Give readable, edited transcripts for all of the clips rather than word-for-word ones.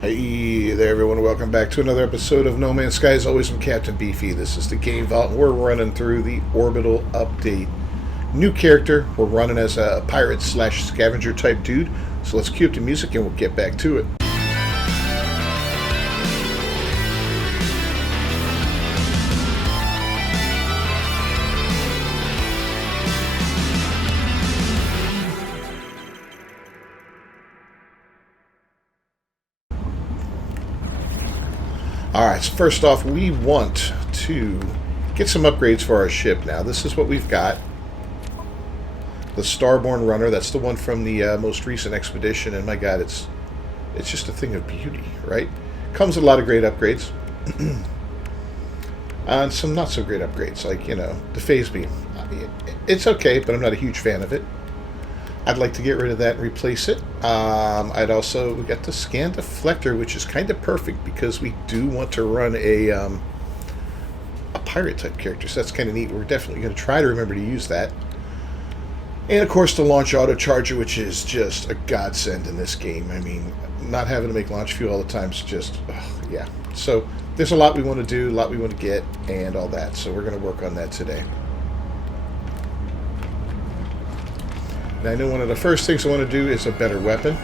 Hey there everyone, welcome back to another episode of No Man's Sky. As always, I'm Captain Beefy. This is the Game Vault, and we're running through the Orbital update. New character, we're running as a pirate slash scavenger type dude. So let's cue up the music and we'll get back to it. Alright, so first off, we want to get some upgrades for our ship now. This is what we've got. The Starborn Runner, that's the one from the most recent expedition, and my god, it's just a thing of beauty, right? Comes with a lot of great upgrades. And some not so great upgrades, like, you know, the phase beam. It's okay, but I'm not a huge fan of it. I'd like to get rid of that and replace it. I'd also, we got the scan deflector, which is kind of perfect because we do want to run a pirate type character, so that's kind of neat. We're definitely going to try to remember to use that. And of course the launch auto charger, which is just a godsend in this game. I mean, not having to make launch fuel all the time is just, yeah. So there's a lot we want to do, a lot we want to get, and all that. So we're going to work on that today. Now, I know one of the first things I want to do is a better weapon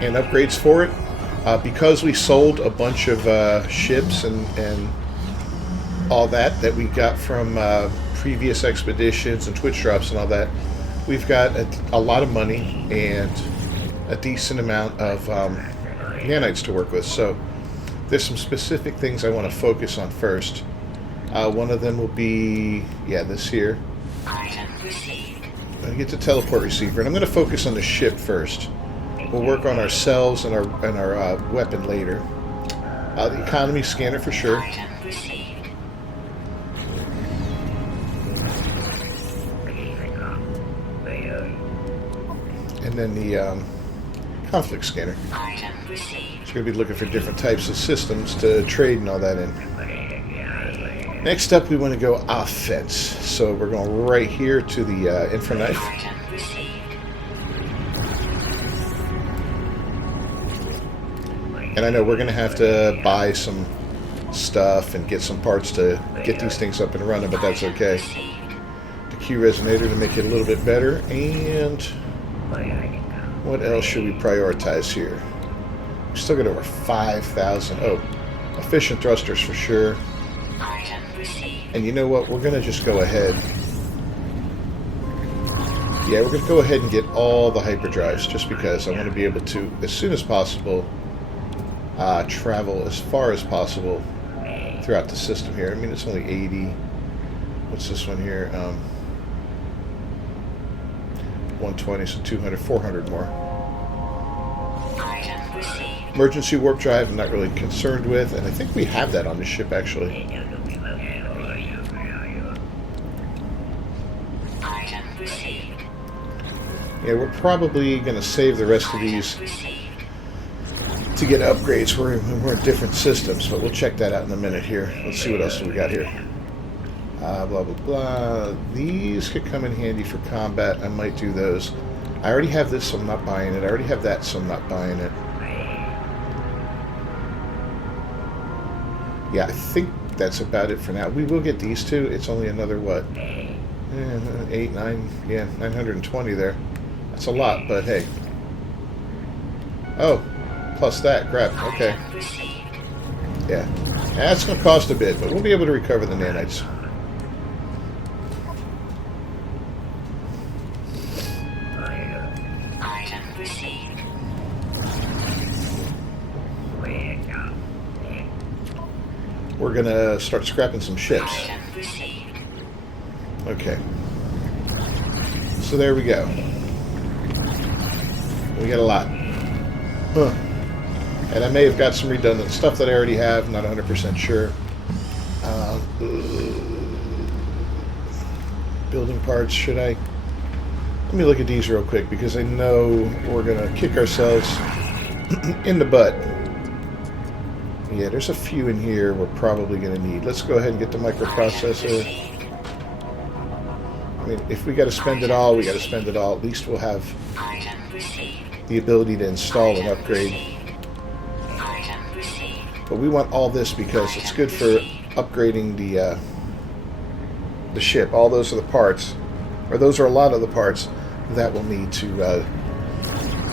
and upgrades for it. Because we sold a bunch of ships and all that we got from previous expeditions and Twitch drops and all that, we've got a lot of money and a decent amount of nanites to work with. So there's some specific things I want to focus on first. One of them will be, yeah, this here. I get the teleport receiver, and I'm going to focus on the ship first. We'll work on ourselves and our weapon later. The economy scanner for sure. And then the conflict scanner. So we're going to be looking for different types of systems to trade and all that in. Next up, we want to go offense. So we're going right here to the infra knife. And I know we're going to have to buy some stuff and get some parts to get these things up and running, but that's okay. The Q resonator to make it a little bit better. And what else should we prioritize here? We still got over 5,000. Oh, efficient thrusters for sure. And you know what? We're going to just go ahead. Yeah, we're going to go ahead and get all the hyperdrives just because I want to be able to, as soon as possible, travel as far as possible throughout the system here. I mean, it's only 80. What's this one here? 120, so 200, 400 more. Emergency warp drive, I'm not really concerned with, and I think we have that on the ship, actually. Yeah, we're probably going to save the rest of these to get upgrades when we're in different systems, but we'll check that out in a minute here. Let's see what else we got here. Blah, blah, blah. These could come in handy for combat. I might do those. I already have this, so I'm not buying it. I already have that, so I'm not buying it. Yeah, I think that's about it for now. We will get these two. It's only another, what? 8, 9, yeah, 920 there. That's a lot, but hey. Oh, plus that, crap, okay. Yeah, that's going to cost a bit, but we'll be able to recover the nanites. We're going to start scrapping some ships. Okay. So there we go. We got a lot. Huh. And I may have got some redundant stuff that I already have, not 100% sure. Building parts, should I? Let me look at these real quick because I know we're going to kick ourselves in the butt. Yeah, there's a few in here we're probably going to need. Let's go ahead and get the microprocessor. I mean, if we got to spend it all, we got to spend it all. At least we'll have the ability to install and upgrade But we want all this because it's good for upgrading the ship. All those are the parts, or those are a lot of the parts that we'll need to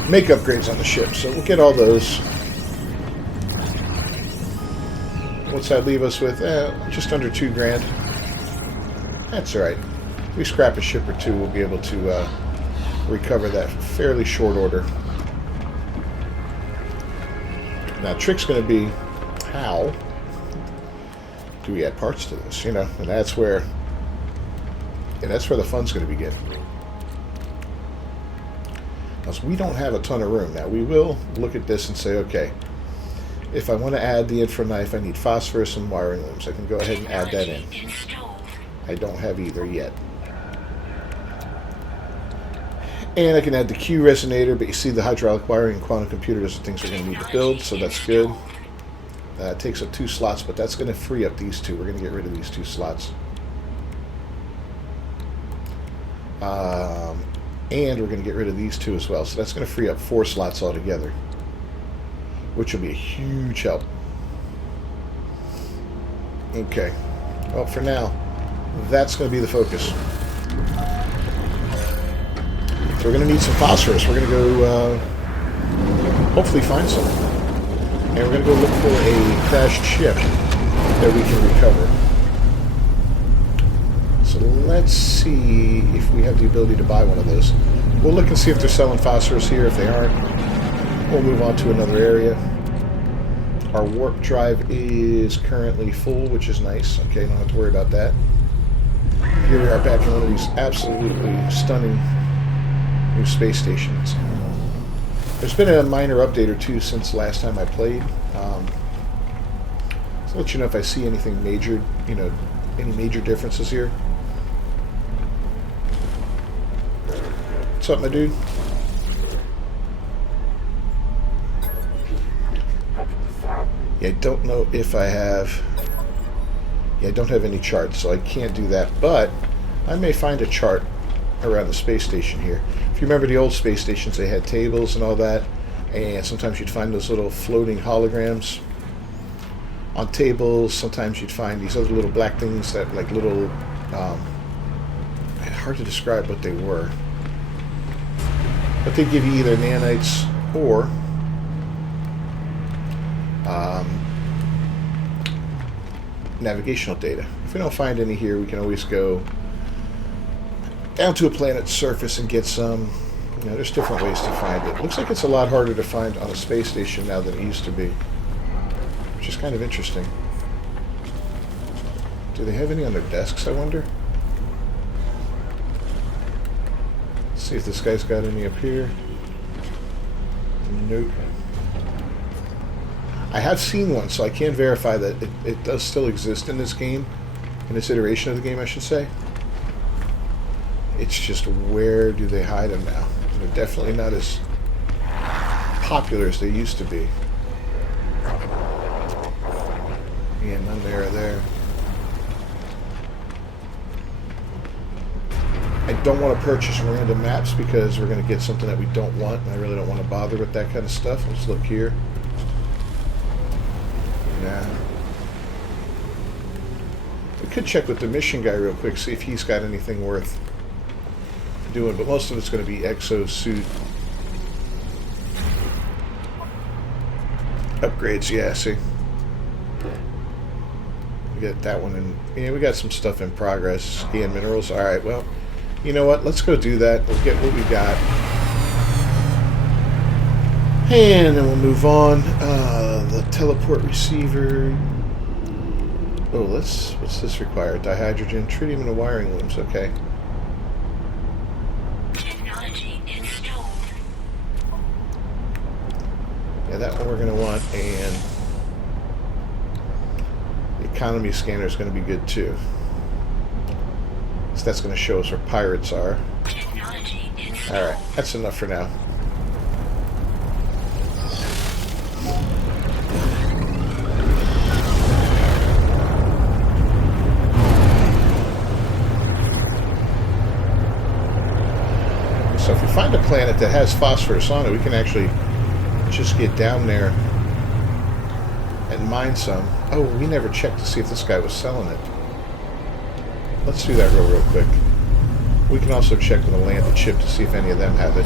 make upgrades on the ship. So we'll get all those. What's that leave us with? Just under $2,000. That's all right. If we scrap a ship or two, we'll be able to recover that fairly short order. Now, trick's going to be how do we add parts to this? You know, and that's where the fun's going to begin. Now, so we don't have a ton of room. Now, we will look at this and say, okay, if I want to add the infra knife, I need phosphorus and wiring looms. I can go ahead and add that in. I don't have either yet. And I can add the Q resonator, but you see the hydraulic wiring and quantum computer, those are things we're going to need to build, so that's good. It takes up 2 slots, but that's going to free up these 2. We're going to get rid of these 2 slots. And we're going to get rid of these 2 as well, so that's going to free up 4 slots altogether, which will be a huge help. Okay. Well, for now, that's going to be the focus. So we're going to need some phosphorus. We're going to go hopefully find some. And we're going to go look for a crashed ship that we can recover. So let's see if we have the ability to buy one of those. We'll look and see if they're selling phosphorus here. If they aren't, we'll move on to another area. Our warp drive is currently full, which is nice. Okay, don't have to worry about that. Here we are back in one of these absolutely stunning new space stations. There's been a minor update or two since last time I played. So I'll let you know if I see anything major, you know, any major differences here. What's up, my dude? Yeah, I don't know if I have... Yeah, I don't have any charts, so I can't do that. But I may find a chart around the space station here. If you remember the old space stations, they had tables and all that. And sometimes you'd find those little floating holograms on tables. Sometimes you'd find these other little black things that, like little... hard to describe what they were. But they give you either nanites or... navigational data. If we don't find any here, we can always go down to a planet's surface and get some. You know, there's different ways to find it. Looks like it's a lot harder to find on a space station now than it used to be, which is kind of interesting. Do they have any on their desks, I wonder? Let's see if this guy's got any up here. Nope. I have seen one, so I can verify that it does still exist in this game, in this iteration of the game, I should say. It's just, where do they hide them now? They're definitely not as popular as they used to be. Yeah, none there or there. I don't want to purchase random maps because we're going to get something that we don't want, and I really don't want to bother with that kind of stuff. Let's look here. Nah. We could check with the mission guy real quick, see if he's got anything worth doing, but most of it's going to be exosuit upgrades. Yeah, see, we got that one, and yeah, we got some stuff in progress. Scan minerals. All right, well, you know what? Let's go do that. We'll get what we got, and then we'll move on. The teleport receiver. Oh, what's this require? Dihydrogen, tritium, and a wiring looms. Okay. Technology installed. Yeah, that one we're going to want, and the economy scanner is going to be good too. So that's going to show us where pirates are. Technology installed. All right, that's enough for now. So if we find a planet that has phosphorus on it, we can actually just get down there and and mine some. Oh, we never checked to see if this guy was selling it. Let's do that real quick. We can also check with a landed ship to see if any of them have it.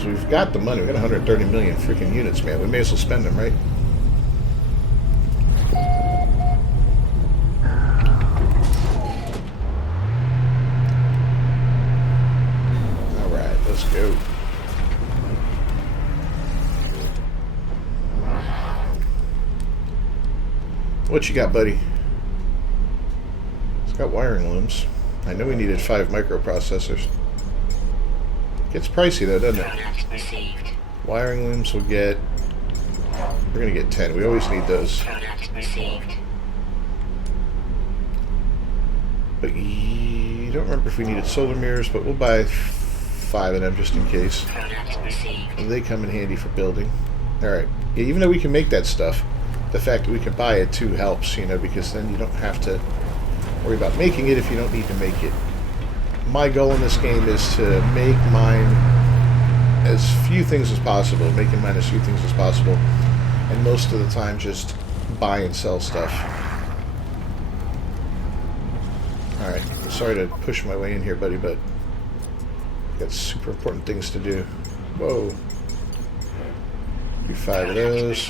So we've got the money. We've got 130 million freaking units, man. We may as well spend them, right? Alright, let's go. What you got, buddy? It's got wiring looms. I know we needed 5 microprocessors. Gets pricey though, doesn't it? Wiring looms will get... We're going to get 10. We always need those. But you don't remember if we needed solar mirrors, but we'll buy 5 of them just in case. And they come in handy for building. Alright. Yeah, even though we can make that stuff, the fact that we can buy it too helps, you know, because then you don't have to worry about making it if you don't need to make it. My goal in this game is to make mine as few things as possible, making mine as few things as possible, and most of the time just buy and sell stuff. Alright, sorry to push my way in here, buddy, but I've got super important things to do. Whoa. Do 5 of those.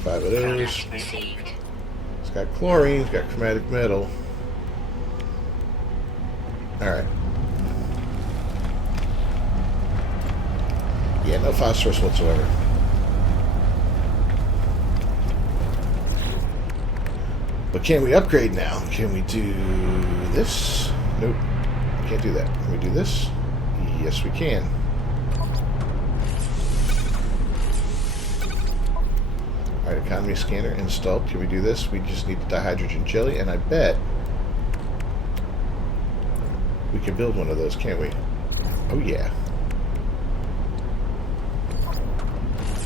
5 of those. It's got chlorine, it's got chromatic metal. Alright. Yeah, no phosphorus whatsoever. But can we upgrade now? Can we do this? Nope. Can't do that. Can we do this? Yes, we can. Alright, economy scanner installed. Can we do this? We just need the dihydrogen jelly, and I bet we can build one of those, can't we? Oh, yeah.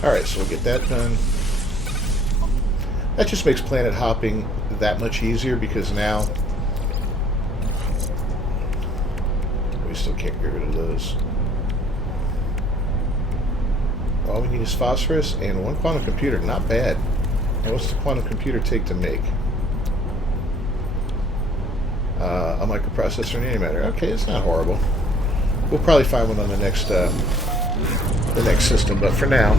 Alright, so we'll get that done. That just makes planet hopping that much easier because now we still can't get rid of those. All we need is phosphorus and 1 quantum computer. Not bad. And what's the quantum computer take to make? A microprocessor and antimatter. Okay, it's not horrible. We'll probably find one on the next system, but for now.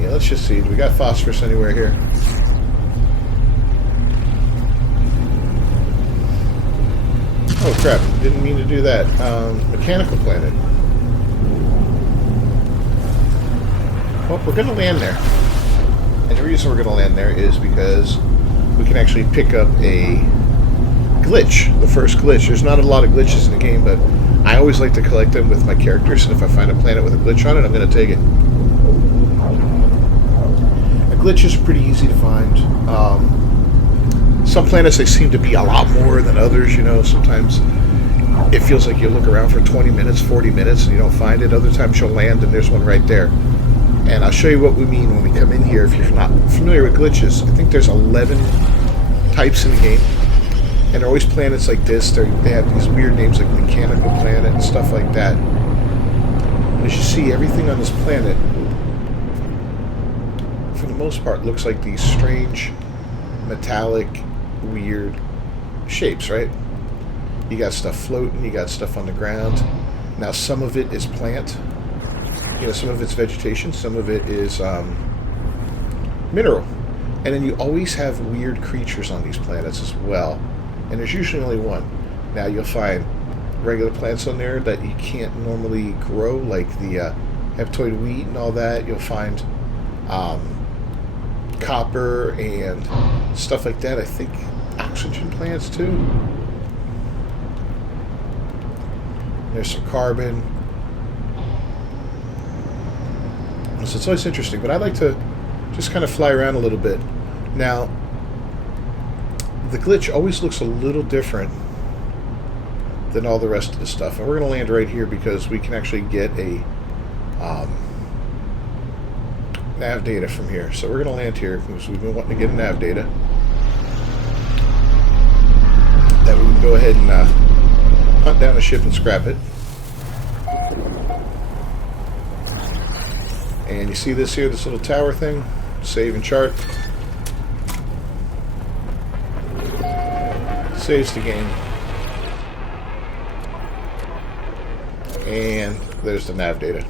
Yeah, let's just see. Do we got phosphorus anywhere here? Oh crap, didn't mean to do that. Mechanical planet. Well, we're going to land there. And the reason we're going to land there is because we can actually pick up a glitch, the first glitch. There's not a lot of glitches in the game, but I always like to collect them with my characters, and if I find a planet with a glitch on it, I'm going to take it. A glitch is pretty easy to find. Some planets, they seem to be a lot more than others, you know. Sometimes it feels like you look around for 20 minutes, 40 minutes, and you don't find it. Other times you'll land and there's one right there. And I'll show you what we mean when we come in here if you're not familiar with glitches. I think there's 11 types in the game. And they're always planets like this. They have these weird names like mechanical planet and stuff like that. And as you see, everything on this planet, for the most part, looks like these strange, metallic, weird shapes, right? You got stuff floating, you got stuff on the ground. Now, some of it is plant. You know, some of it's vegetation, some of it is mineral. And then you always have weird creatures on these planets as well. And there's usually only one. Now you'll find regular plants on there that you can't normally grow, like the haptoid wheat and all that. You'll find copper and stuff like that. I think oxygen plants too. There's some carbon. So it's always interesting, but I like to just kind of fly around a little bit. Now, the glitch always looks a little different than all the rest of the stuff. And we're going to land right here because we can actually get a nav data from here. So we're going to land here because we've been wanting to get a nav data. That we can go ahead and hunt down a ship and scrap it. And you see this here, this little tower thing? Save and chart. Saves the game. And there's the nav data.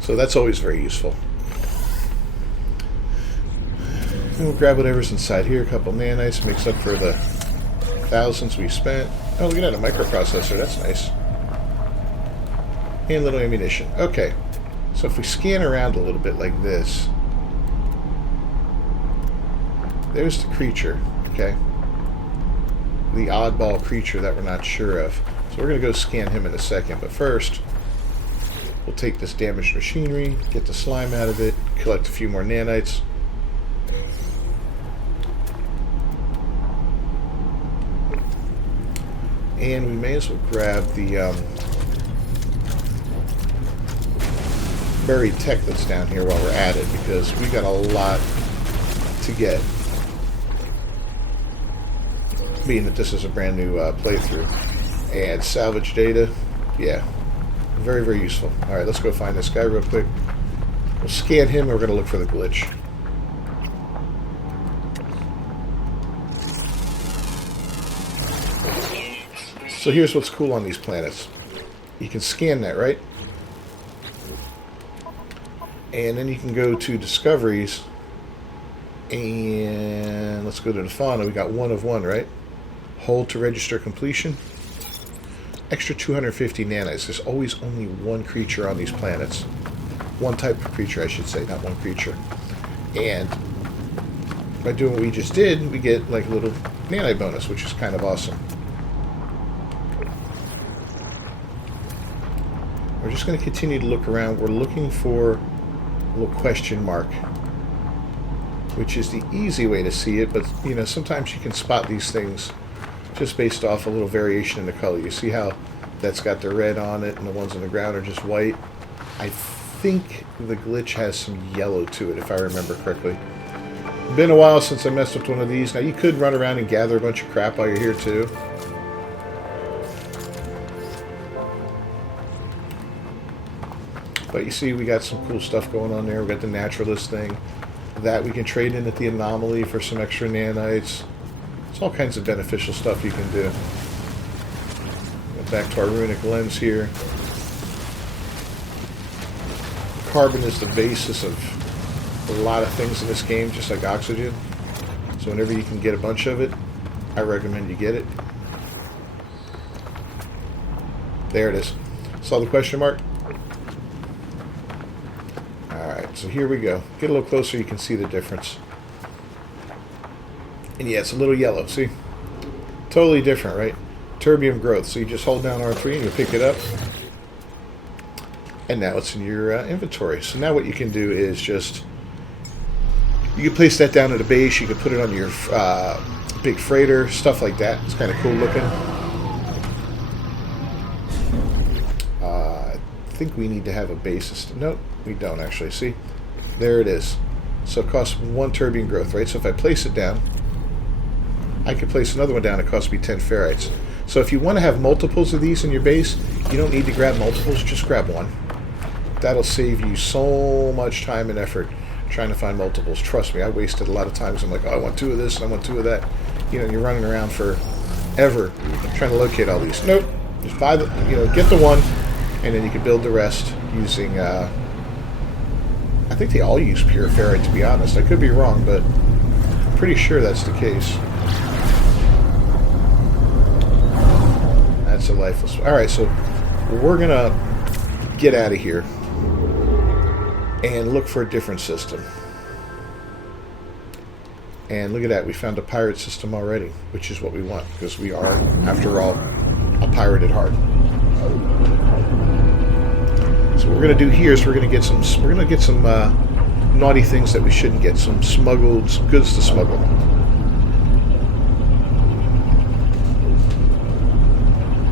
So that's always very useful. And we'll grab whatever's inside here. A couple nanites, makes up for the thousands we spent. Oh, look at that, a microprocessor. That's nice. And a little ammunition. Okay. So if we scan around a little bit like this, there's the creature, okay? The oddball creature that we're not sure of. So we're going to go scan him in a second. But first, we'll take this damaged machinery, get the slime out of it, collect a few more nanites. And we may as well grab the buried tech that's down here while we're at it, because we got a lot to get. Being that this is a brand new playthrough. And salvage data, yeah, very, very useful. Alright, let's go find this guy real quick. We'll scan him and we're going to look for the glitch. So here's what's cool on these planets. You can scan that, right? And then you can go to discoveries. And let's go to the fauna. We got 1 of 1, right? Hold to register completion. Extra 250 nanites. There's always only one creature on these planets. One type of creature, I should say, not one creature. And by doing what we just did, we get like a little nanite bonus, which is kind of awesome. We're just going to continue to look around. We're looking for a little question mark, which is the easy way to see it, but you know, sometimes you can spot these things just based off a little variation in the color. You see how that's got the red on it and the ones on the ground are just white? I think the glitch has some yellow to it, if I remember correctly. Been a while since I messed with one of these. Now you could run around and gather a bunch of crap while you're here too. But you see we got some cool stuff going on there. We got the naturalist thing. That we can trade in at the anomaly for some extra nanites. It's all kinds of beneficial stuff you can do. Go back to our runic lens here. Carbon is the basis of a lot of things in this game, just like oxygen. So whenever you can get a bunch of it, I recommend you get it. There it is. Saw the question mark? Alright, so here we go. Get a little closer, you can see the difference. And yeah, it's a little yellow, see? Totally different, right? Terbium growth. So you just hold down R3 and you pick it up. And now it's in your inventory. So now what you can do is just... You can place that down at a base. You can put it on your big freighter, stuff like that. It's kind of cool looking. I think we need to have a basis. Nope, we don't actually. See? There it is. So it costs 1 terbium growth, right? So if I place it down, I can place another one down. It costs me 10 ferrites. So if you want to have multiples of these in your base, you don't need to grab multiples. Just grab one. That'll save you so much time and effort trying to find multiples. Trust me, I wasted a lot of times. I'm like, oh, I want 2 of this and I want 2 of that. You know, you're running around forever trying to locate all these. Nope. Just buy the, you know, get the one, and then you can build the rest using, I think they all use pure ferrite, to be honest. I could be wrong, but I'm pretty sure that's the case. That's a lifeless. Alright, so we're going to get out of here and look for a different system. And look at that, we found a pirate system already, which is what we want, because we are, after all, a pirate at heart. So what we're going to do here is we're going to get some naughty things that we shouldn't get, some goods to smuggle.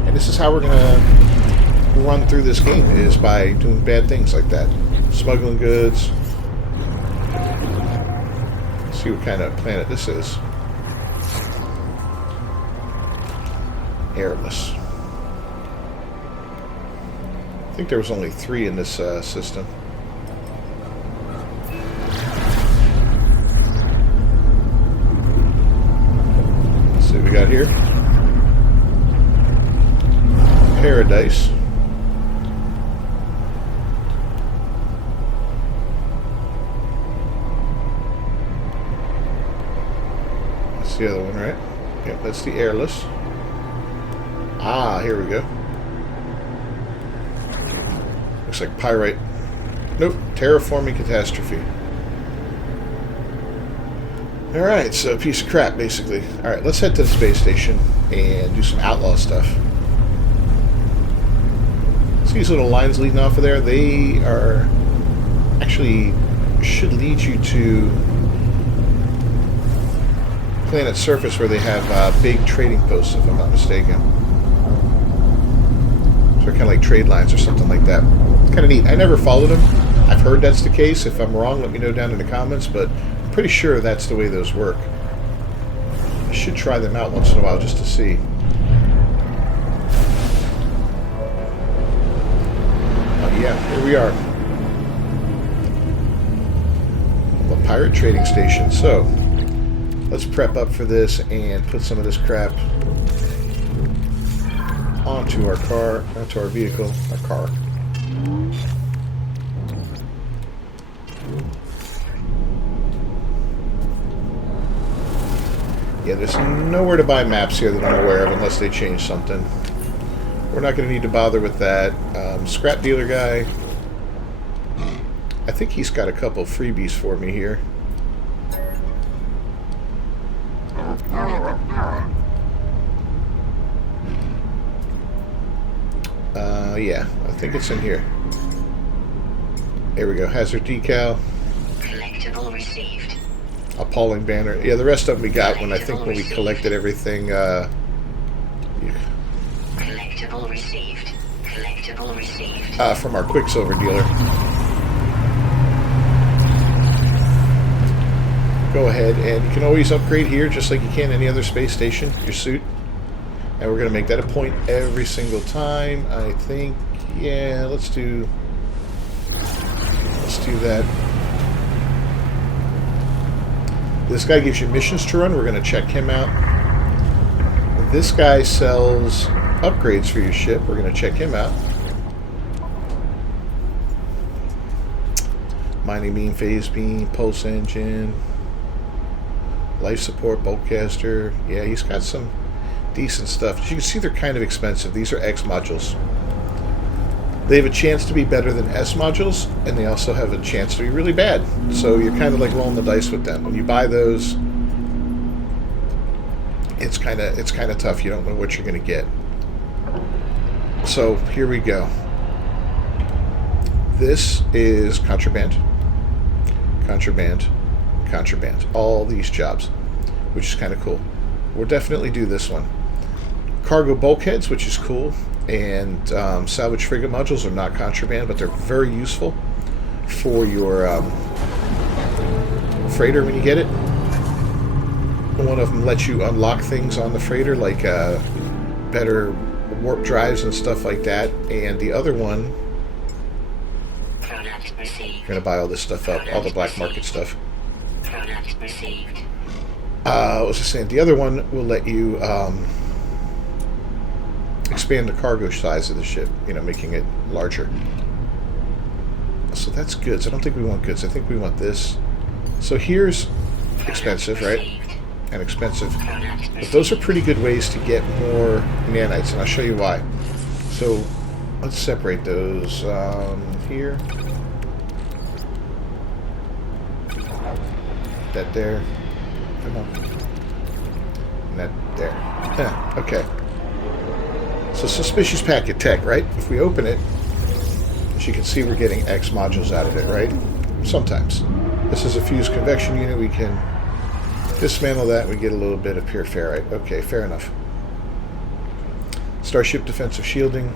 And this is how we're going to run through this game, is by doing bad things like that. Smuggling goods. See what kind of planet this is. Airless. I think there was only 3 in this system. Let's see what we got here. Paradise. That's the other one, right? Yep, that's the airless. Ah, here we go. Looks like pyrite. Nope, terraforming catastrophe. Alright, so a piece of crap, basically. Alright, let's head to the space station and do some outlaw stuff. See these little lines leading off of there? They are actually should lead you to planet's surface where they have big trading posts, if I'm not mistaken. So they're kind of like trade lines or something like that. Kind of neat. I never followed them. I've heard that's the case. If I'm wrong, let me know down in the comments, but I'm pretty sure that's the way those work. I should try them out once in a while just to see. Oh yeah, here we are. The pirate trading station. So let's prep up for this and put some of this crap onto our car, onto our vehicle, our car. Yeah, there's nowhere to buy maps here that I'm aware of unless they change something. We're not going to need to bother with that. Scrap dealer guy. I think he's got a couple freebies for me here. Yeah, I think it's in here. There we go. Hazard decal. Collectible received. Appalling banner. Yeah, the rest of them we got when I think when we collected everything. Yeah. Collectible received. Collectible received. From our Quicksilver dealer. Go ahead and you can always upgrade here just like you can any other space station, your suit. And we're going to make that a point every single time. I think, yeah, let's do that. This guy gives you missions to run. We're going to check him out. This guy sells upgrades for your ship. We're going to check him out. Mining beam, phase beam, pulse engine, life support, bulkcaster. Yeah, he's got some decent stuff. As you can see, they're kind of expensive. These are X modules. They have a chance to be better than S modules, and they also have a chance to be really bad. So you're kind of like rolling the dice with them. When you buy those, it's kind of tough. You don't know what you're going to get. So here we go. This is contraband, contraband, contraband. All these jobs, which is kind of cool. We'll definitely do this one. Cargo bulkheads, which is cool, and salvage frigate modules are not contraband, but they're very useful for your freighter when you get it. One of them lets you unlock things on the freighter, like better warp drives and stuff like that, and the other one, you're going to buy all this stuff up, all the black market stuff. What was I saying? The other one will let you expand the cargo size of the ship, making it larger. So that's goods. I don't think we want goods. I think we want this. So here's expensive, right? And expensive. But those are pretty good ways to get more nanites, and I'll show you why. So let's separate those here. That there. Come on. And that there. Yeah, okay. So suspicious packet tech, right? If we open it, as you can see, we're getting X modules out of it, right? Sometimes. This is a fused convection unit. We can dismantle that. We get a little bit of pure ferrite. Okay, fair enough. Starship defensive shielding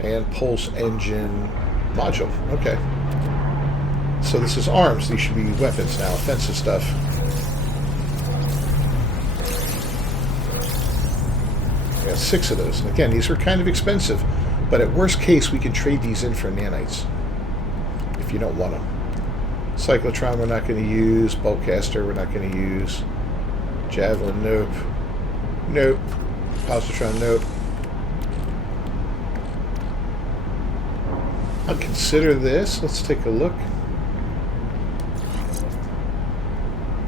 and pulse engine module. Okay. So this is arms. These should be weapons now, offensive stuff. We got 6 of those. And again, these are kind of expensive, but at worst case, we can trade these in for nanites if you don't want them. Cyclotron we're not going to use. Boltcaster we're not going to use. Javelin, nope. Nope. Positron, nope. I'll consider this. Let's take a look.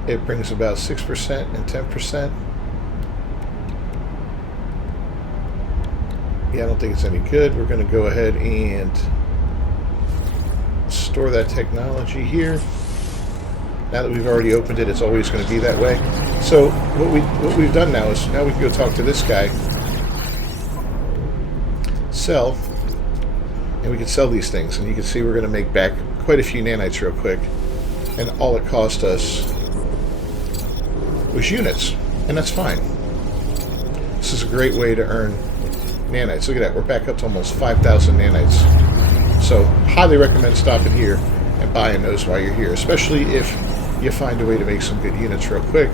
It brings about 6% and 10%. Yeah, I don't think it's any good. We're going to go ahead and store that technology here. Now that we've already opened it, it's always going to be that way. So what we've done now is now we can go talk to this guy. Sell. And we can sell these things. And you can see we're going to make back quite a few nanites real quick. And all it cost us was units. And that's fine. This is a great way to earn nanites. Look at that. We're back up to almost 5,000 nanites. So highly recommend stopping here and buying those while you're here. Especially if you find a way to make some good units real quick.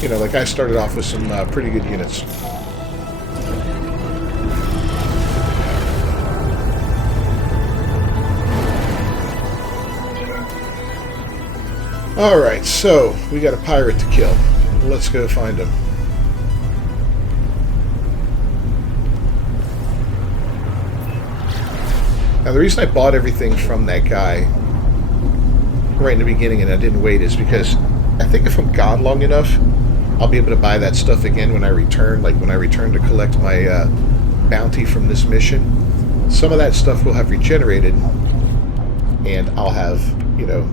You know, like I started off with some pretty good units. Alright, so we got a pirate to kill. Let's go find him. Now the reason I bought everything from that guy right in the beginning and I didn't wait is because I think if I'm gone long enough, I'll be able to buy that stuff again when I return, like when I return to collect my bounty from this mission. Some of that stuff will have regenerated and I'll have, you know,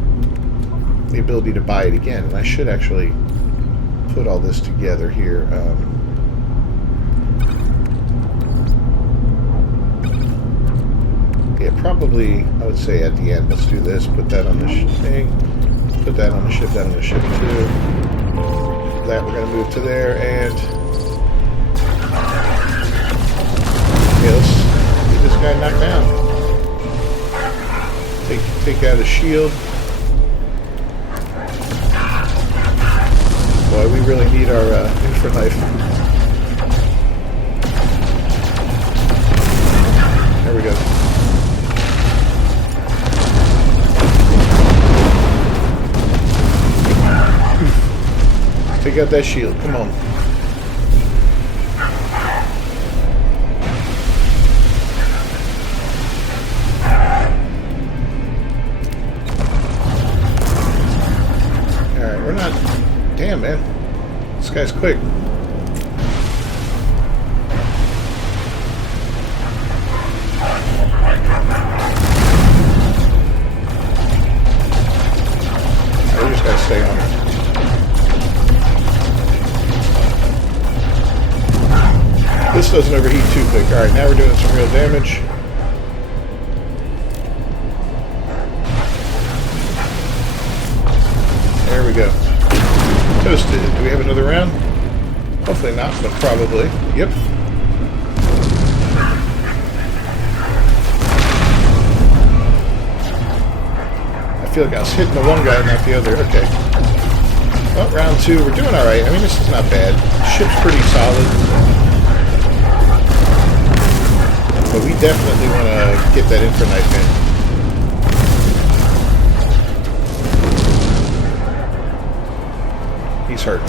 the ability to buy it again. And I should actually put all this together here. Yeah, probably, I would say at the end, let's do this. Put that on the thing. Put that on the ship, that on the ship too. That we're going to move to there, and yeah, let's get this guy knocked down. Take out his shield. Boy, we really need our infra knife. There we go. Take out that shield. Come on. Alright, we're not... Damn, man. This guy's quick. We just gotta stay on it. This doesn't overheat too quick. Alright, now we're doing some real damage. There we go. Toasted. Do we have another round? Hopefully not, but probably. Yep. I feel like I was hitting the one guy, not the other. Okay. Well, round 2. We're doing alright. I mean, this is not bad. Ship's pretty solid. But we definitely want to get that infra knife in. He's hurt.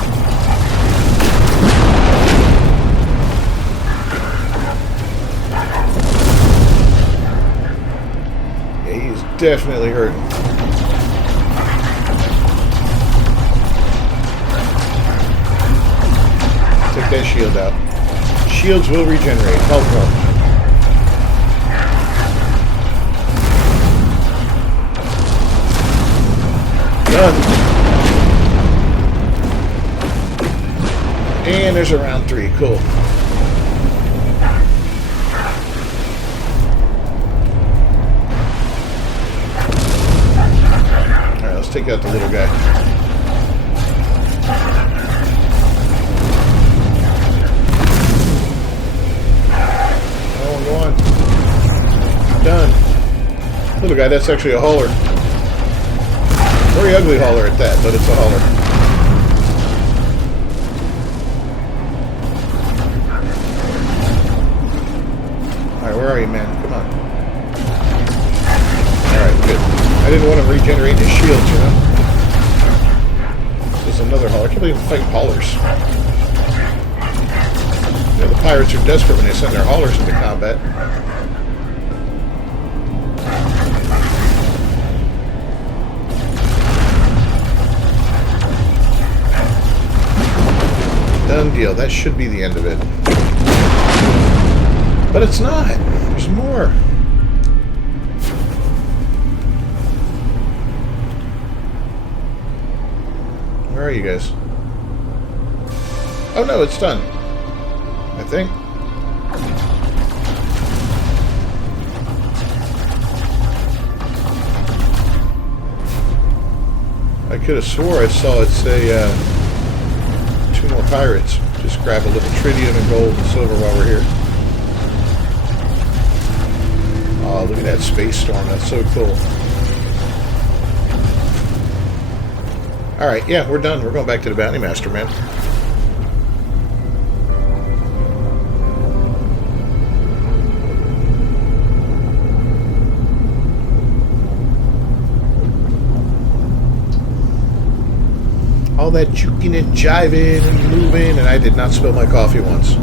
Yeah, he's definitely hurt. Take that shield out. Shields will regenerate. Health will. Done. And there's a round 3. Cool. Alright, let's take out the little guy. Go on. Done. Little guy, that's actually a hauler. Very ugly hauler at that, but it's a hauler. regenerating his shields, you know? There's another hauler. I can't believe I'm fighting haulers. You know, the pirates are desperate when they send their haulers into combat. Done deal. That should be the end of it. But it's not. There's more. Where are you guys? Oh no, it's done. I think. I could have swore I saw it say 2 more pirates. Just grab a little tritium and gold and silver while we're here. Oh, look at that space storm. That's so cool. Alright, yeah, we're done. We're going back to the Bounty Master, man. All that juking and jiving and moving, and I did not spill my coffee once.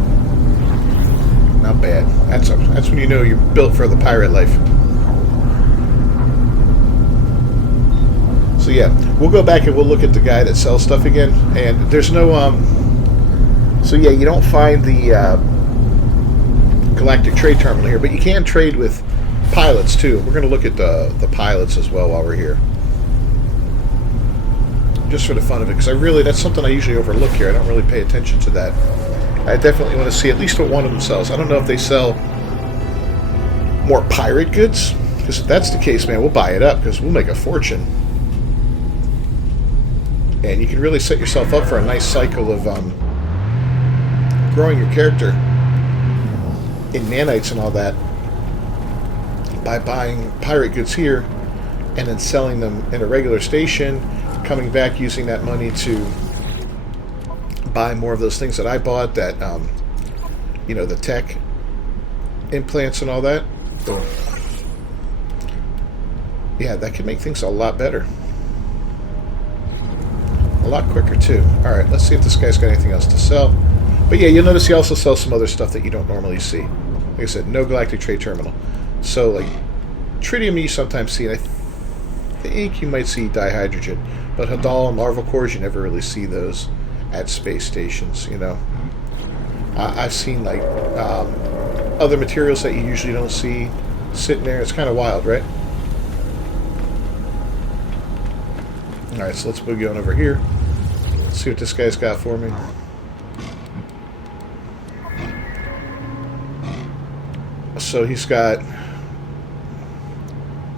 Not bad. That's when you know you're built for the pirate life. So yeah, we'll go back and we'll look at the guy that sells stuff again. And there's no so yeah, you don't find the Galactic Trade Terminal here, but you can trade with pilots too. We're going to look at the pilots as well while we're here, just for the fun of it, because that's something I usually overlook here. I don't really pay attention to that. I definitely want to see at least what one of them sells. I don't know if they sell more pirate goods, because if that's the case, man, we'll buy it up, because we'll make a fortune. And you can really set yourself up for a nice cycle of growing your character in nanites and all that by buying pirate goods here and then selling them in a regular station, coming back using that money to buy more of those things that I bought, that you know, the tech implants and all that. So, yeah, that could make things a lot better. A lot quicker too. Alright, let's see if this guy's got anything else to sell. But yeah, you'll notice he also sells some other stuff that you don't normally see. Like I said, no Galactic Trade Terminal. So, like, tritium you sometimes see, and I think you might see dihydrogen. But Hadal and larval cores, you never really see those at space stations, you know. I've seen, like, other materials that you usually don't see sitting there. It's kind of wild, right? Alright, so let's boogie on over here. Let's see what this guy's got for me. So he's got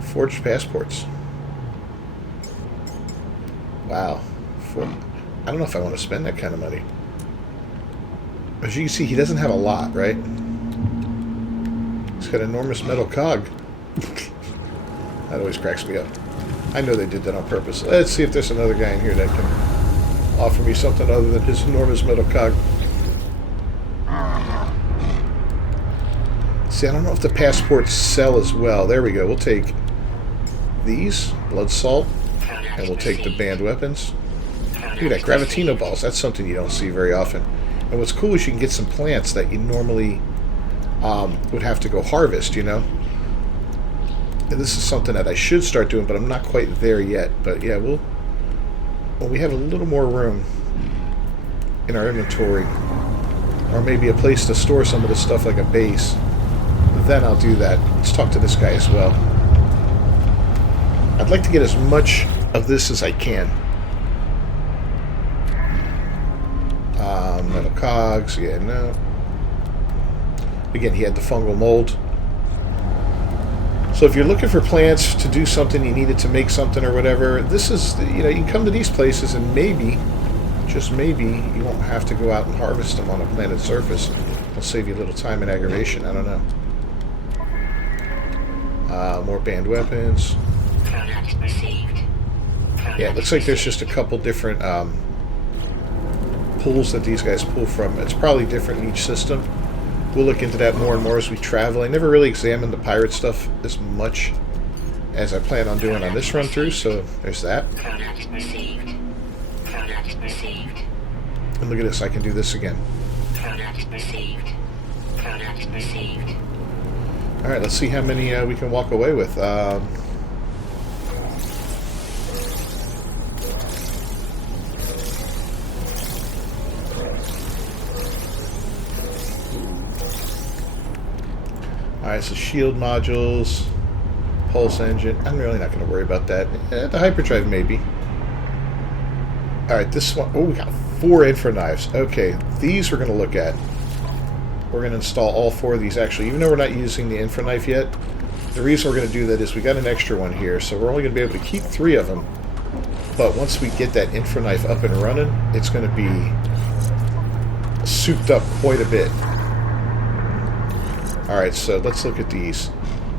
forged passports. Wow. I don't know if I want to spend that kind of money. As you can see, he doesn't have a lot, right? He's got enormous metal cog. That always cracks me up. I know they did that on purpose. Let's see if there's another guy in here that can offer me something other than his enormous metal cog. See, I don't know if the passports sell as well. There we go. We'll take these, blood salt, and we'll take the banned weapons. Look at that, Gravitino balls. That's something you don't see very often. And what's cool is you can get some plants that you normally would have to go harvest, you know? And this is something that I should start doing, but I'm not quite there yet. But yeah, when we have a little more room in our inventory, or maybe a place to store some of this stuff like a base, then I'll do that. Let's talk to this guy as well. I'd like to get as much of this as I can. Metal cogs, yeah, no. Again, he had the fungal mold. So if you're looking for plants to do something, you needed to make something or whatever, this is, you know, you can come to these places and maybe, just maybe, you won't have to go out and harvest them on a planet's surface. It'll save you a little time and aggravation, I don't know. More banned weapons. Yeah, it looks like there's just a couple different pools that these guys pull from. It's probably different in each system. We'll look into that more and more as we travel. I never really examined the pirate stuff as much as I plan on doing on this run through, so there's that. Product received. Product received. And look at this, I can do this again. Product received. Product received. Alright, let's see how many we can walk away with. Alright, so shield modules, pulse engine. I'm really not going to worry about that. The hyperdrive, maybe. Alright, this one. Oh, we got 4 infra knives. Okay, these we're going to look at. We're going to install all 4 of these, actually. Even though we're not using the infra knife yet, the reason we're going to do that is we got an extra one here, so we're only going to be able to keep 3 of them. But once we get that infra knife up and running, it's going to be souped up quite a bit. Alright, so let's look at these.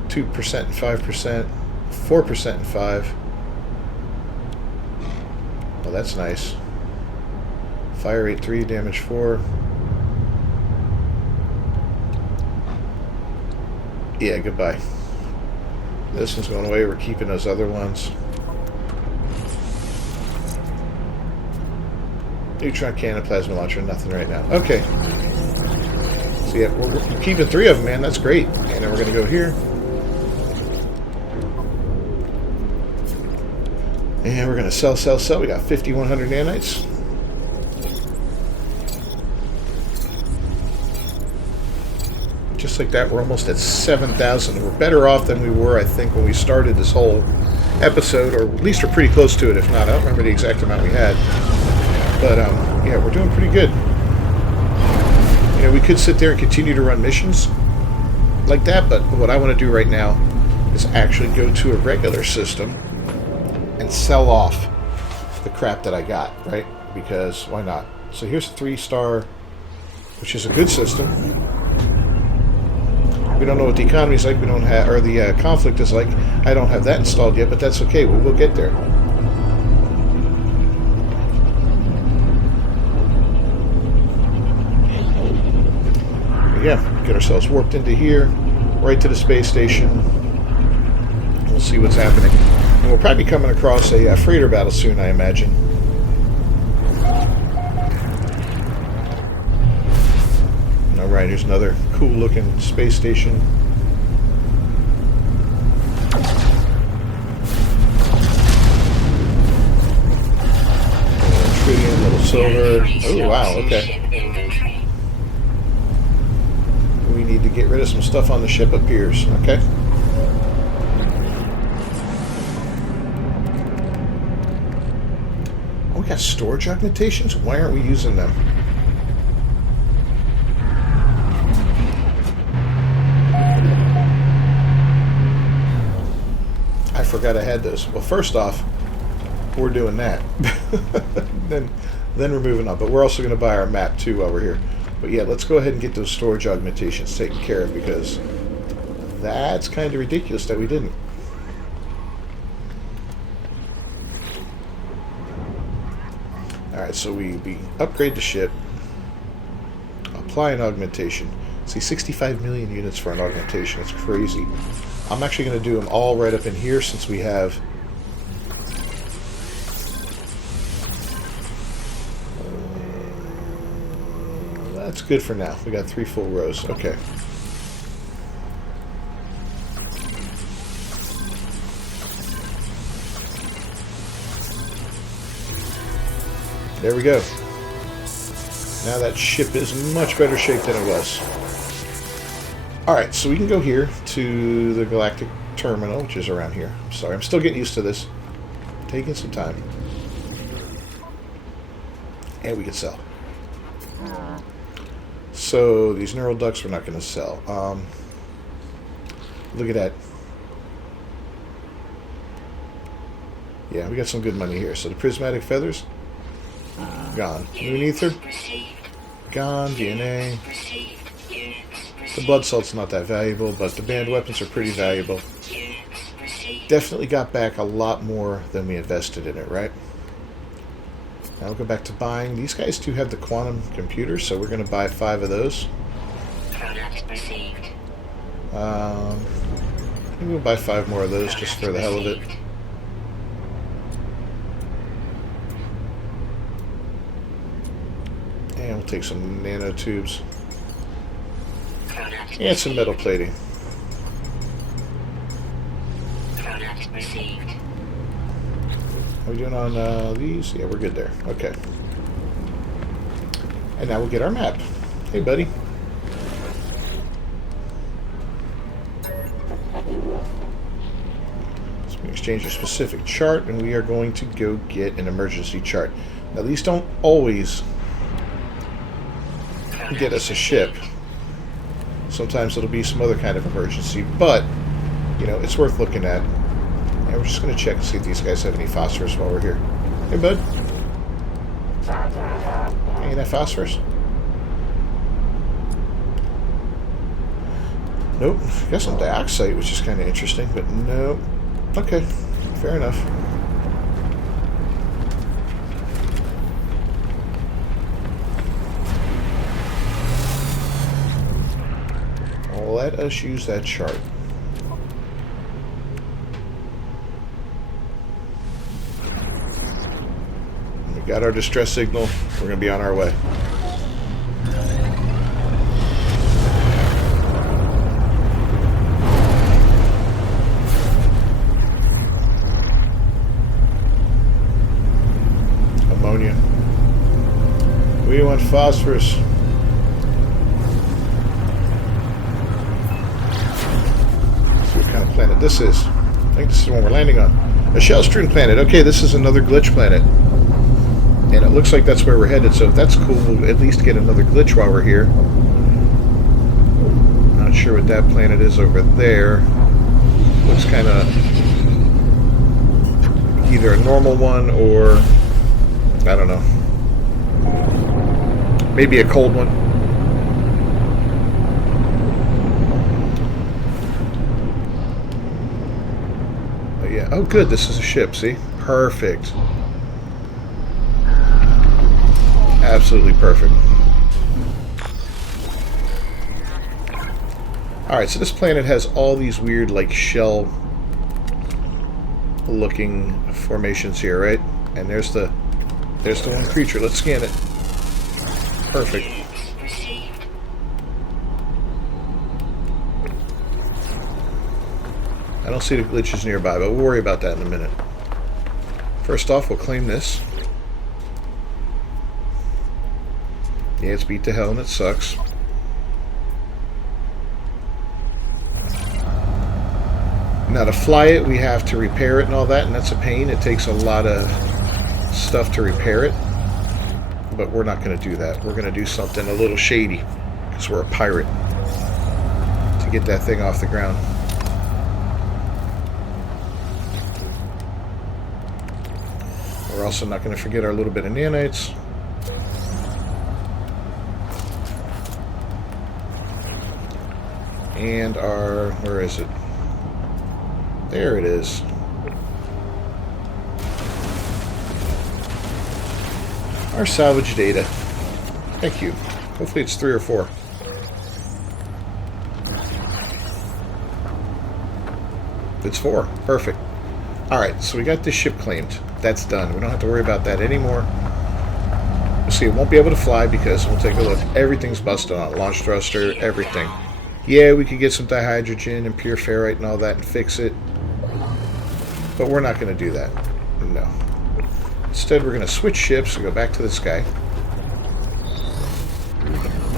2% and 5%, 4% and 5. Oh, that's nice. Fire rate 3, damage 4. Yeah, goodbye. This one's going away. We're keeping those other ones. Neutron cannon, plasma launcher, nothing right now. Okay. So yeah, we're keeping 3 of them, man. That's great. And then we're going to go here. And we're going to sell. We got 5,100 nanites. Just like that, we're almost at 7,000. We're better off than we were, I think, when we started this whole episode, or at least we're pretty close to it, if not. I don't remember the exact amount we had. But, yeah, we're doing pretty good. You know, we could sit there and continue to run missions like that, but what I want to do right now is actually go to a regular system and sell off the crap that I got, right? Because why not? So here's a 3-star, which is a good system. We don't know what the economy is like. We don't have, or the conflict is like. I don't have that installed yet, but that's okay. We'll get there. But yeah, get ourselves warped into here, right to the space station. We'll see what's happening. And we'll probably be coming across a freighter battle soon, I imagine. Alright, here's another cool-looking space station. Tritium, little silver. Oh, wow, okay. We need to get rid of some stuff on the ship up here, okay? Oh, we got storage augmentations? Why aren't we using them? I forgot I had those. Well, first off, we're doing that. then we're moving on. But we're also going to buy our map too while we're here. But yeah, let's go ahead and get those storage augmentations taken care of, because that's kind of ridiculous that we didn't. Alright, so we upgrade the ship, apply an augmentation. See, 65 million units for an augmentation. It's crazy. I'm actually going to do them all right up in here since we have... that's good for now. We got 3 full rows. Okay. There we go. Now that ship is in much better shape than it was. Alright, so we can go here to the Galactic Terminal, which is around here. Sorry, I'm still getting used to this. Taking some time. And we can sell. So, these neural ducts we're not going to sell. Look at that. Yeah, we got some good money here. So the prismatic feathers, gone. Moon ether, gone. DNA. The blood salt's not that valuable, but the banned weapons are pretty valuable. Definitely got back a lot more than we invested in it, right? Now we'll go back to buying. These guys do have the quantum computer, so we're going to buy 5 of those. Maybe we'll buy 5 more of those just for the hell of it. And we'll take some nanotubes. And some metal plating. Are we doing on these? Yeah, we're good there. Okay. And now we'll get our map. Hey, buddy. So we exchange a specific chart, and we are going to go get an emergency chart. Now, these don't always get us a ship. Sometimes it'll be some other kind of emergency, but, you know, it's worth looking at. And we're just going to check and see if these guys have any phosphorus while we're here. Hey, bud. Any of that phosphorus? Nope. Got some dioxide, which is kind of interesting, but nope. Okay. Fair enough. Let us use that chart. We got our distress signal. We're going to be on our way. Ammonia. We want phosphorus. Planet this is. I think this is the one we're landing on. A shell-strewn planet. Okay, this is another glitch planet. And it looks like that's where we're headed, so if that's cool, we'll at least get another glitch while we're here. Not sure what that planet is over there. Looks kind of either a normal one or, I don't know, maybe a cold one. Oh, good. This is a ship, see? Perfect. Absolutely perfect. Alright, so this planet has all these weird, like, shell-looking formations here, right? And there's the one creature. Let's scan it. Perfect. I don't see the glitches nearby, but we'll worry about that in a minute. First off, we'll claim this. Yeah, it's beat to hell and it sucks. Now to fly it, we have to repair it and all that, and that's a pain. It takes a lot of stuff to repair it. But we're not going to do that. We're going to do something a little shady, because we're a pirate, to get that thing off the ground. We're also not going to forget our little bit of nanites. And our... where is it? There it is. Our salvage data. Thank you. Hopefully it's 3 or 4. It's 4. Perfect. Alright, so we got this ship claimed. That's done. We don't have to worry about that anymore. You'll see it won't be able to fly because we'll take a look. Everything's busted on it. Launch thruster, everything. Yeah, we could get some dihydrogen and pure ferrite and all that and fix it. But we're not going to do that. No. Instead, we're going to switch ships and go back to this guy.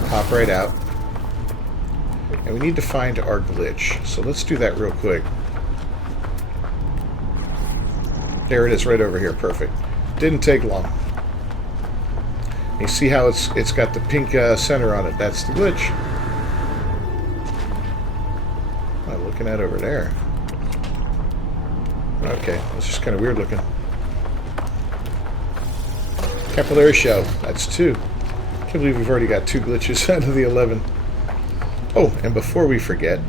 Hop right out. And we need to find our glitch. So let's do that real quick. There it is, right over here. Perfect. Didn't take long. You see how it's got the pink center on it. That's the glitch. What am I looking at over there? Okay, that's just kind of weird looking. Capillary shell. That's 2. Can't believe we've already got 2 glitches out of the 11. Oh, and before we forget,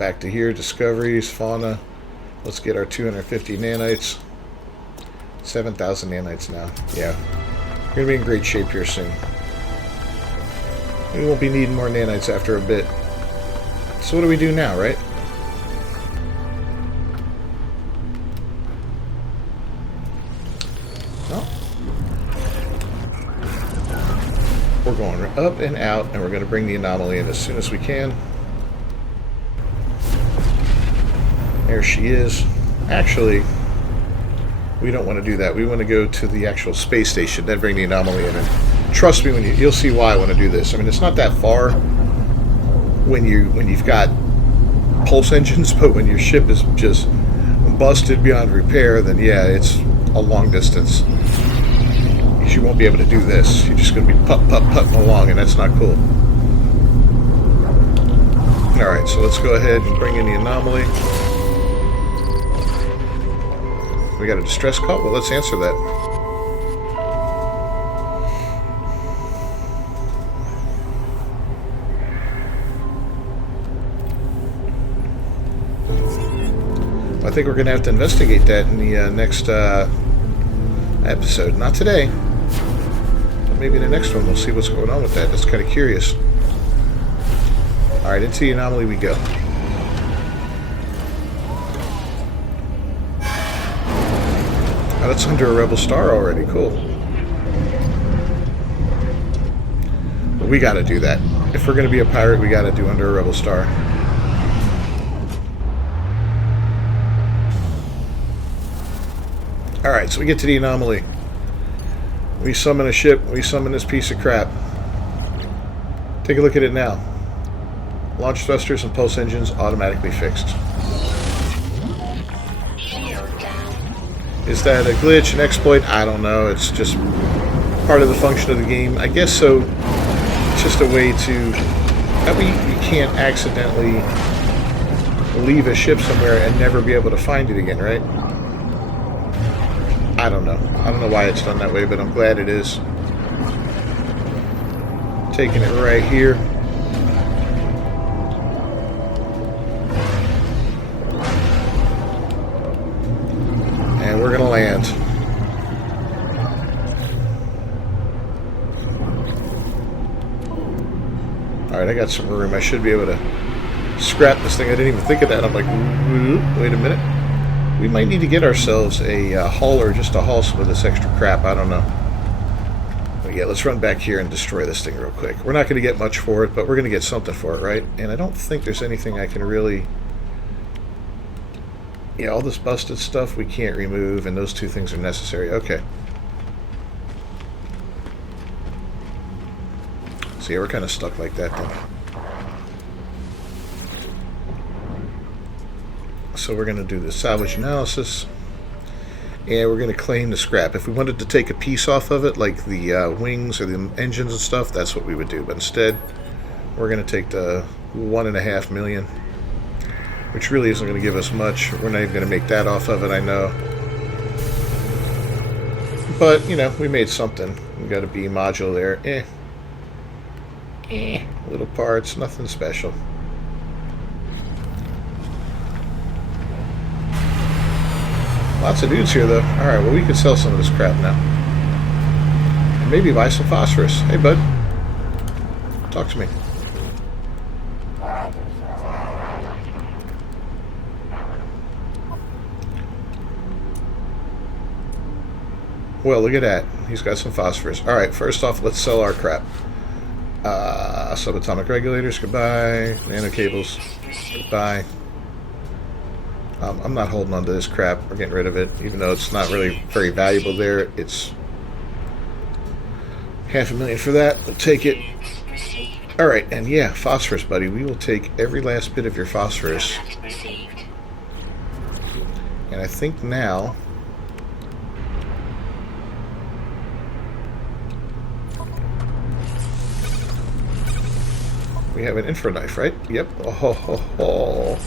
back to here, discoveries, fauna. Let's get our 250 nanites. 7,000 nanites now. Yeah. We're going to be in great shape here soon. We won't be needing more nanites after a bit. So what do we do now, right? Well, we're going up and out, and we're going to bring the anomaly in as soon as we can. There she is. Actually, we don't want to do that. We want to go to the actual space station, then bring the anomaly in. And trust me, when you'll see why I want to do this. I mean, it's not that far when you've got pulse engines, but when your ship is just busted beyond repair, then yeah, it's a long distance. You won't be able to do this. You're just going to be putting along, and that's not cool. Alright, so let's go ahead and bring in the anomaly. We got a distress call? Well, let's answer that. I think we're going to have to investigate that in the next episode. Not today. But maybe the next one we'll see what's going on with that. That's kind of curious. Alright, into the anomaly we go. Oh, that's under a rebel star already. Cool. But we got to do that. If we're going to be a pirate, we got to do under a rebel star. Alright, so we get to the anomaly. We summon a ship. We summon this piece of crap. Take a look at it now. Launch thrusters and pulse engines automatically fixed. Is that a glitch, an exploit? I don't know. It's just part of the function of the game. I guess so. It's just a way to... That way you can't accidentally leave a ship somewhere and never be able to find it again, right? I don't know. I don't know why it's done that way, but I'm glad it is. Taking it right here. And we're going to land. Alright, I got some room. I should be able to scrap this thing. I didn't even think of that. I'm like, wait a minute. We might need to get ourselves a hauler just to haul some of this extra crap. I don't know. But yeah, let's run back here and destroy this thing real quick. We're not going to get much for it, but we're going to get something for it, right? And I don't think there's anything I can really... Yeah, all this busted stuff we can't remove, and those two things are necessary. Okay. So yeah, we're kind of stuck like that then. So we're going to do the salvage analysis, and we're going to claim the scrap. If we wanted to take a piece off of it, like the wings or the engines and stuff, that's what we would do. But instead, we're going to take the 1.5 million, which really isn't going to give us much. We're not even going to make that off of it, I know. But, you know, we made something. We got a B module there. Little parts, nothing special. Lots of dudes here, though. Alright, well, we could sell some of this crap now. And maybe buy some phosphorus. Hey, bud. Talk to me. Well, look at that. He's got some phosphorus. Alright, first off, let's sell our crap. Subatomic regulators, goodbye. Nano cables, goodbye. I'm not holding on to this crap. We're getting rid of it, even though it's not really very valuable there. It's $500,000 for that. We'll take it. Alright, and yeah, phosphorus, buddy. We will take every last bit of your phosphorus. And I think now... we have an infra knife, right? Yep. Oh.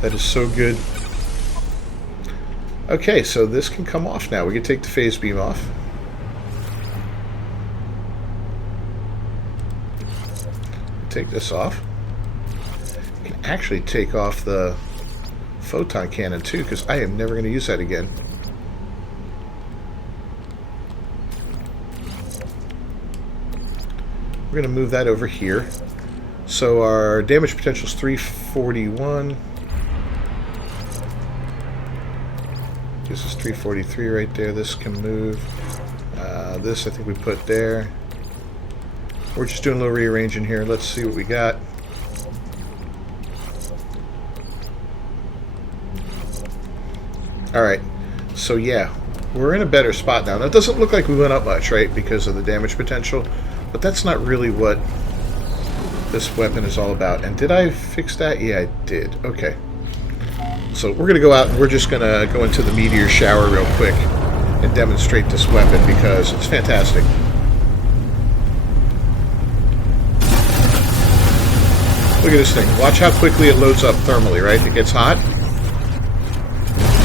That is so good. Okay, so this can come off now. We can take the phase beam off. Take this off. We can actually take off the photon cannon too, because I am never going to use that again. We're going to move that over here. So our damage potential is 341. This is 343 right there. This can move. This I think we put there. We're just doing a little rearranging here. Let's see what we got. Alright, so yeah, we're in a better spot now. Now, it doesn't look like we went up much, right, because of the damage potential, but that's not really what this weapon is all about. And did I fix that? Yeah, I did. Okay. So we're going to go out and we're just going to go into the meteor shower real quick and demonstrate this weapon because it's fantastic. Look at this thing. Watch how quickly it loads up thermally, right? It gets hot.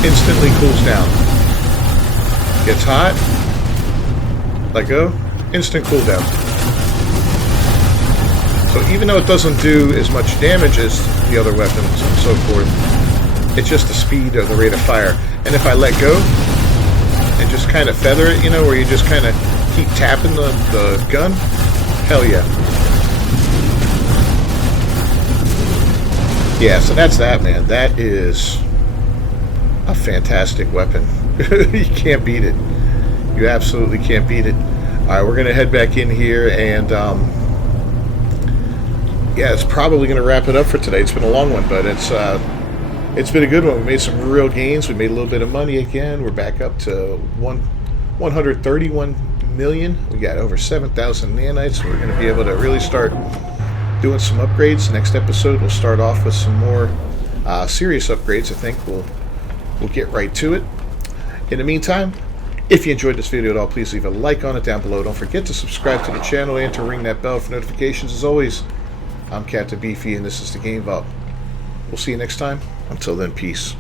Instantly cools down. Gets hot. Let go. Instant cooldown. So even though it doesn't do as much damage as the other weapons and so forth, it's just the speed or the rate of fire. And if I let go and just kind of feather it, you know, where you just kind of keep tapping the gun, hell yeah. Yeah, so that's that, man. That is a fantastic weapon. You can't beat it. You absolutely can't beat it. Alright, we're going to head back in here and yeah, it's probably going to wrap it up for today. It's been a long one, but it's been a good one. We made some real gains. We made a little bit of money again. We're back up to 131 million. We got over 7,000 nanites. We're going to be able to really start doing some upgrades. Next episode, we'll start off with some more serious upgrades. I think we'll get right to it. In the meantime, if you enjoyed this video at all, please leave a like on it down below. Don't forget to subscribe to the channel and to ring that bell for notifications. As always, I'm Captain Beefy, and this is the Game Vault. We'll see you next time. Until then, peace.